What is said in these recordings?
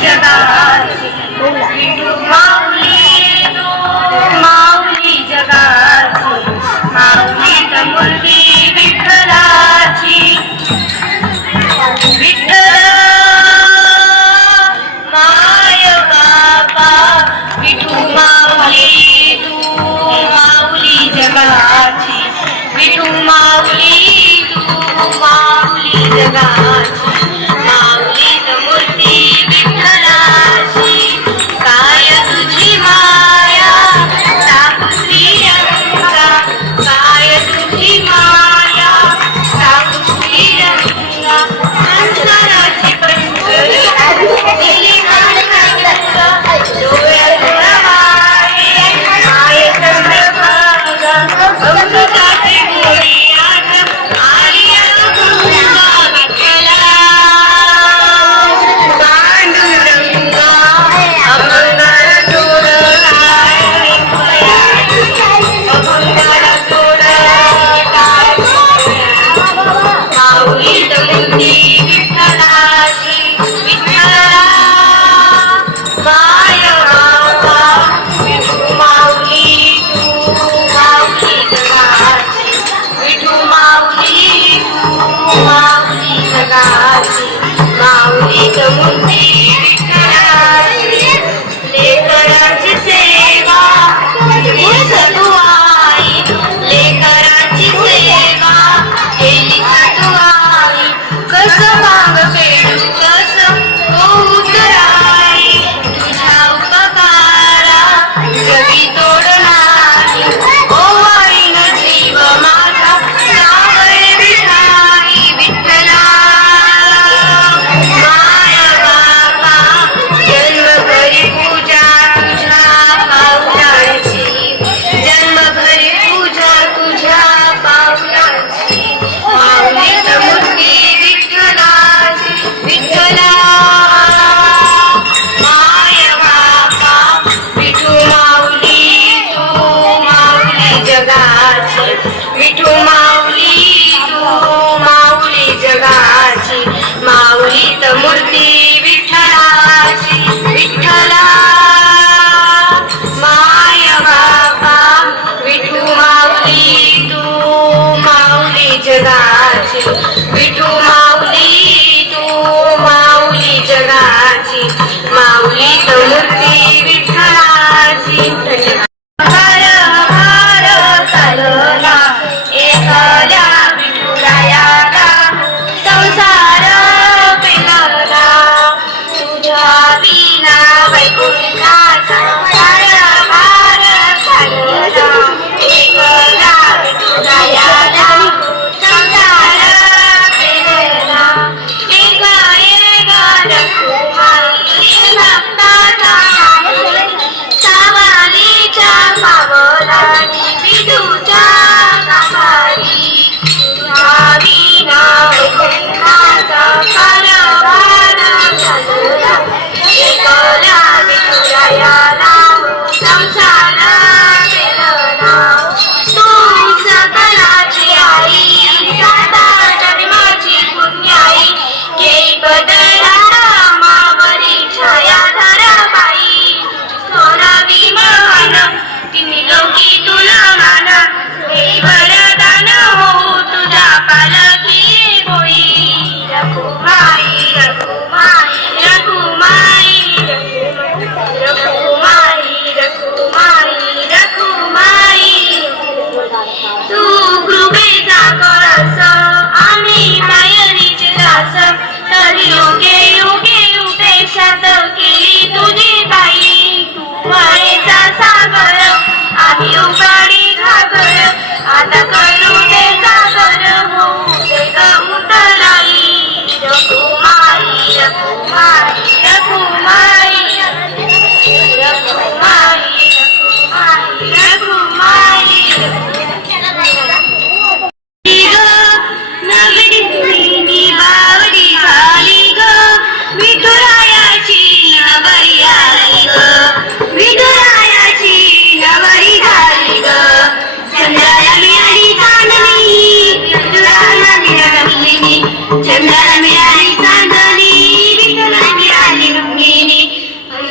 谢谢大家。了啊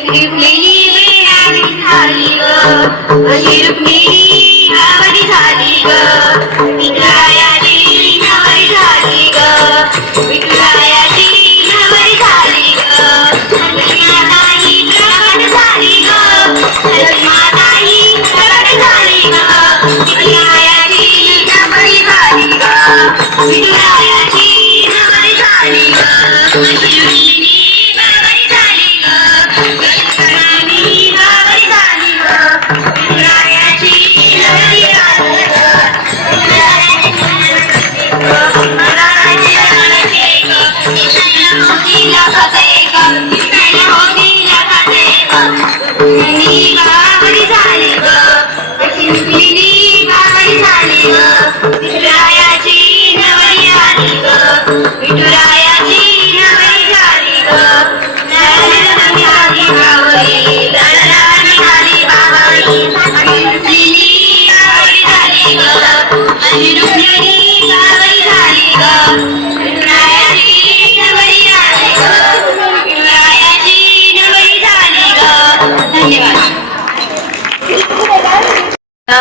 रुक्मिणी वेळावरी झाली ग झाली ग.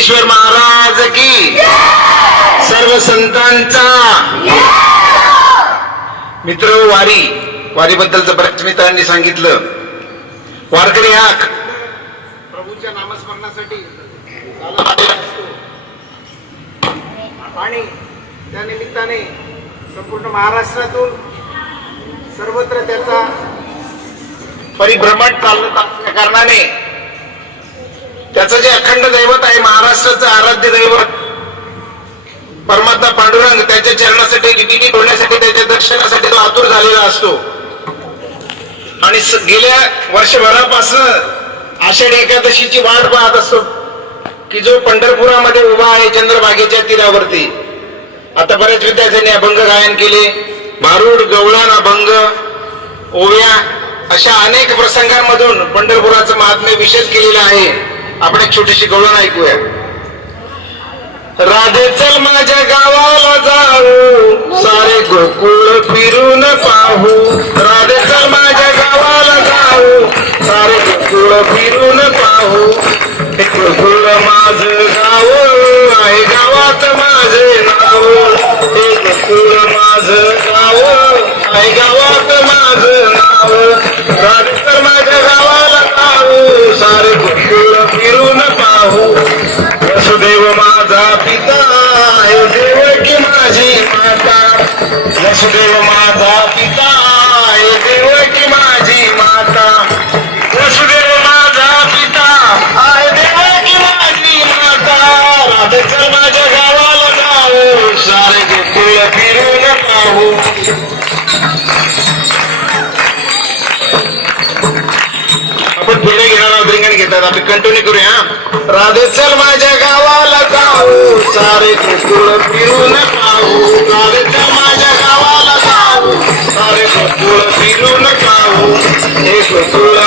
ज्ञानेश्वर महाराज की. सर्व संतांचा. मित्र वारी. वारीबद्दलचं बऱ्याच मित्रांनी सांगितलं. वारकरी हा प्रभूच्या नामस्मरणासाठी. आणि त्या निमित्ताने संपूर्ण महाराष्ट्रातून सर्वत्र त्याचा परिभ्रमण चालत असल्या कारणाने त्याचं जे अखंड दैवत आहे महाराष्ट्राचं आराध्य दैवत परमात्मा पांडुरंग त्याच्या चरणासाठी टिकिटी होण्यासाठी त्याच्या दर्शनासाठी तो आतुर झालेला असतो. आणि गेल्या वर्षभरापासून आषाढी एकादशीची वाट पाहत असतो की जो पंढरपुरामध्ये उभा आहे चंद्रभागेच्या तीरावरती. आता बऱ्याच विद्यार्थ्यांनी अभंग गायन केले. भारूड गवळण अभंग ओव्या अशा अनेक प्रसंगांमधून पंढरपुराचं महात्म्य विशेष केलेलं आहे. आपण एक छोटीशी गवळण ऐकूया. राधे चल माझ्या गावाला जाऊ. सारे गोकुळ फिरून पाहू. राधे चल माझ्या गावाला जाऊ. सारे गोकुळ फिरून पाहू. हे गोकुळ माझ गाव आहे गावात माझे नाव. हे गोकुळ माझ गाव आहे गावात माझ नाव. राधे चल माझ्या गावाला जाऊ सारे गोकुळ फिरून पाहू. वसुदेव माझा पिता आहे देवकी माझी माता. वसुदेव माझा पिता आम्ही कंटिन्यू करूया राधे चल माझ्या गावाला जाऊ सारे गोकुळ फिरून पाहू राधे चल माझ्या गावाला जाऊ सारे गोकुळ फिरून पाहू हे गोकुळ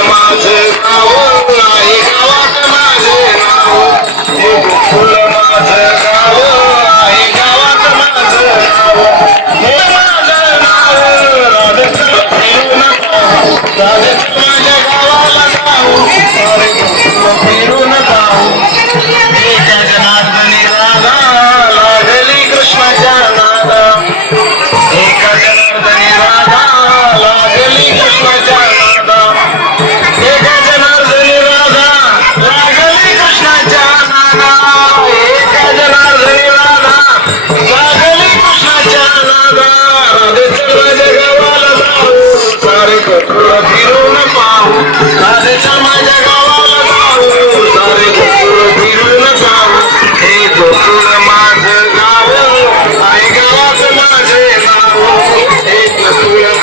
नाव